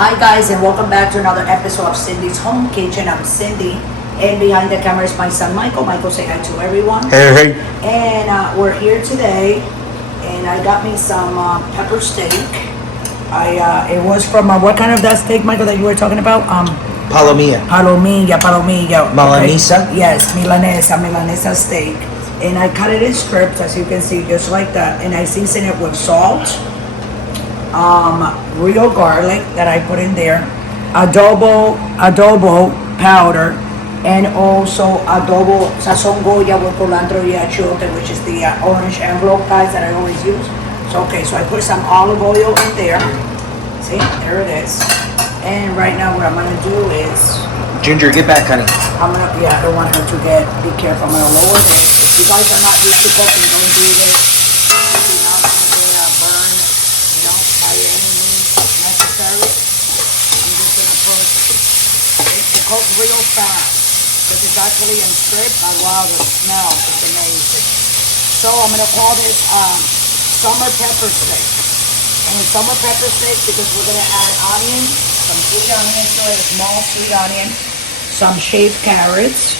Hi guys, and welcome back to another episode of Cindy's Home Kitchen. I'm Cindy, and behind the camera is my son Michael. Michael, say hi to everyone. Hey. And we're here today, and I got me some pepper steak. It was from what kind of that steak, Michael, that you were talking about? Palomilla. Milanesa? Okay. Yes, milanesa steak. And I cut it in strips, as you can see, just like that. And I season it with salt, real garlic that I put in there, adobo powder, and also adobo Sazon Goya with cilantro y achiote, which is the orange envelope, guys, that I always use. So, okay, so I put some olive oil in there. See, there it is. And right now what I'm going to do is... Ginger, get back, honey. I don't want her to be careful. I'm going to lower this. If you guys are not used to cooking, don't do this. Do not get burned, by any means necessary. I'm just going to put it cooks real fast. This is actually in strip, but wow, the smell is amazing. So I'm going to call this summer pepper steak. And it's summer pepper steak because we're going to add onions, some sweet onions to it, a small sweet onion, some shaved carrots,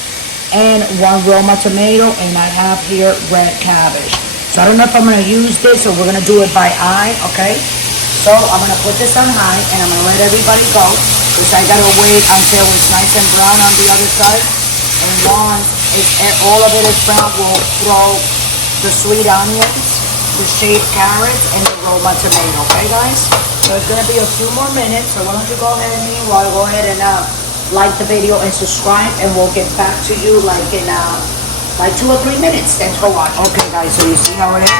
and 1 Roma tomato, and I have here red cabbage. So I don't know if I'm going to use this or we're going to do it by eye, okay? So I'm going to put this on high and I'm going to let everybody go because I got to wait until it's nice and brown on the other side. And once all of it is brown, we'll throw the sweet onions, the shaved carrots, and the Roma tomato, okay guys? So it's going to be a few more minutes, so why don't you go ahead and meanwhile go ahead and like the video and subscribe, and we'll get back to you like in 2 or 3 minutes. Thanks for watching. Okay guys, so you see how it is?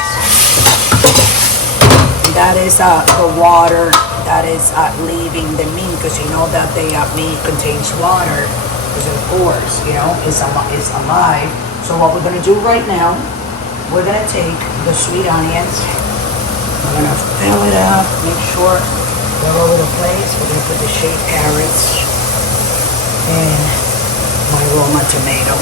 That is the water that is leaving the meat, because you know that the meat contains water, because of course, it's alive. So what we're going to do right now, we're going to take the sweet onions, we're going to fill it up, make sure they're all over the place. We're going to put the shaved carrots and my Roma tomato.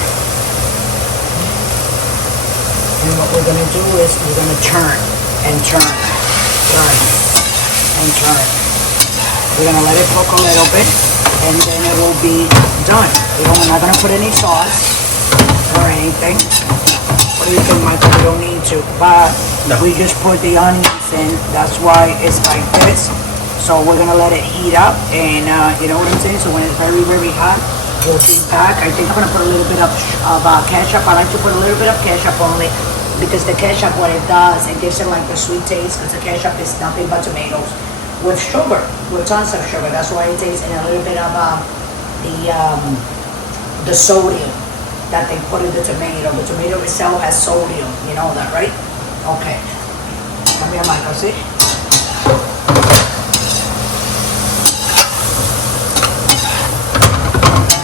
And what we're going to do is we're going to turn and turn. We're going to let it cook a little bit, and then it will be done. We're not going to put any sauce or anything. What do you think, Michael? We don't need to, but no. We just put the onions in. That's why it's like this. So we're going to let it heat up, and you know what I'm saying? So when it's very, very hot, we'll be back. I think I'm going to put a little bit of ketchup. I like to put a little bit of ketchup only, because the ketchup, what it does, it gives it like the sweet taste, because the ketchup is nothing but tomatoes with sugar, with tons of sugar. That's why it tastes in a little bit of the sodium that they put in the tomato. The tomato itself has sodium, you know that, right? Okay. Come here, Michael, see?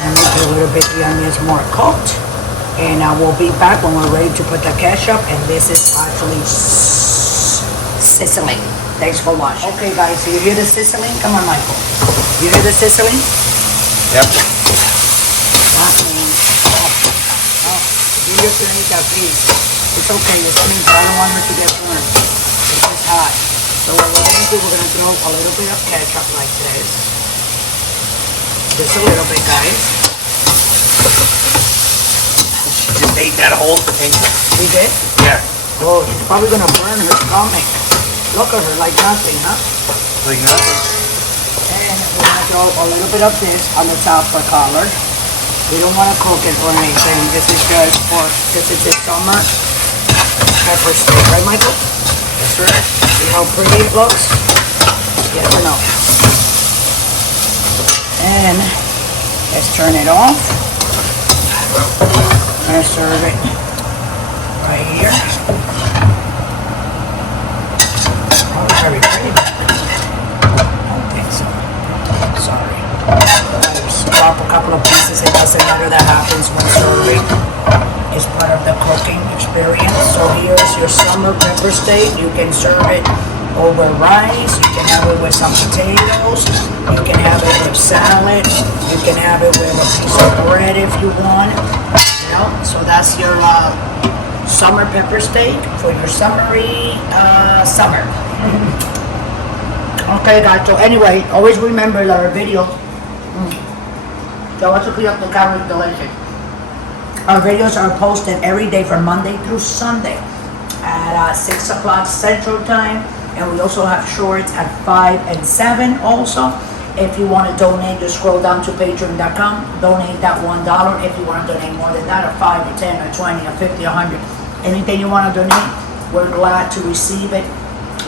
And make it a little bit the onions more cooked. And we'll be back when we're ready to put the ketchup, and this is actually sizzling. Thanks for watching. Okay guys, so you hear the sizzling? Come on, Michael. You hear the sizzling? Yep. That means, you just gonna eat that piece. It's okay, it's clean, but I don't want her to get burned. It's just hot. So what we're gonna do, we're gonna throw a little bit of ketchup like this. Just a little bit, guys. Just ate that whole thing. We did? Yeah. Oh, she's probably gonna burn her stomach. Look at her, like nothing, huh? Like nothing. And we're gonna throw a little bit of this on the top for color. We don't want to cook it or anything. This is just this is the summer pepper steak, right, Michael? That's right. See how pretty it looks? Yes or no? And let's turn it off. I'm gonna serve it right here. Oh, it's very pretty. I don't think so. Sorry. Just drop a couple of pieces. It doesn't matter, that happens when serving. It's part of the cooking experience. So here's your summer pepper steak. You can serve it over rice. You can have it with some potatoes. You can have it with salad. You can have it with a piece of bread if you want. So that's your summer pepper steak for your summery summer. Okay, guys. So anyway, always remember that our videos. So what's the up the cabbage delicious? Our videos are posted every day from Monday through Sunday at 6 o'clock Central Time, and we also have shorts at 5 and 7 also. If you want to donate, just scroll down to patreon.com, donate that $1. If you want to donate more than that, or 5 or 10 or 20 or 50 or 100, anything you want to donate, we're glad to receive it.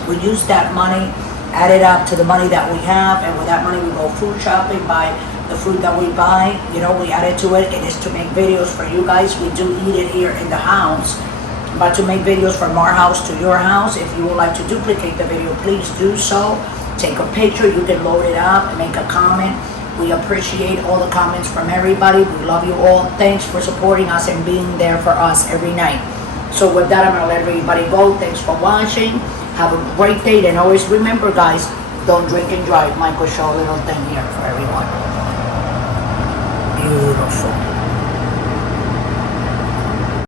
We use that money, add it up to the money that we have, and with that money we go food shopping, buy the food that we buy, we add it to it. It is to make videos for you guys. We do eat it here in the house, but to make videos from our house to your house. If you would like to duplicate the video, please do so. Take a picture, you can load it up and make a comment. We appreciate all the comments from everybody. We love you all. Thanks for supporting us and being there for us every night. So with that, I'm gonna let everybody go. Thanks for watching. Have a great day, and always remember, guys, don't drink and drive. Michael show a little thing here for everyone.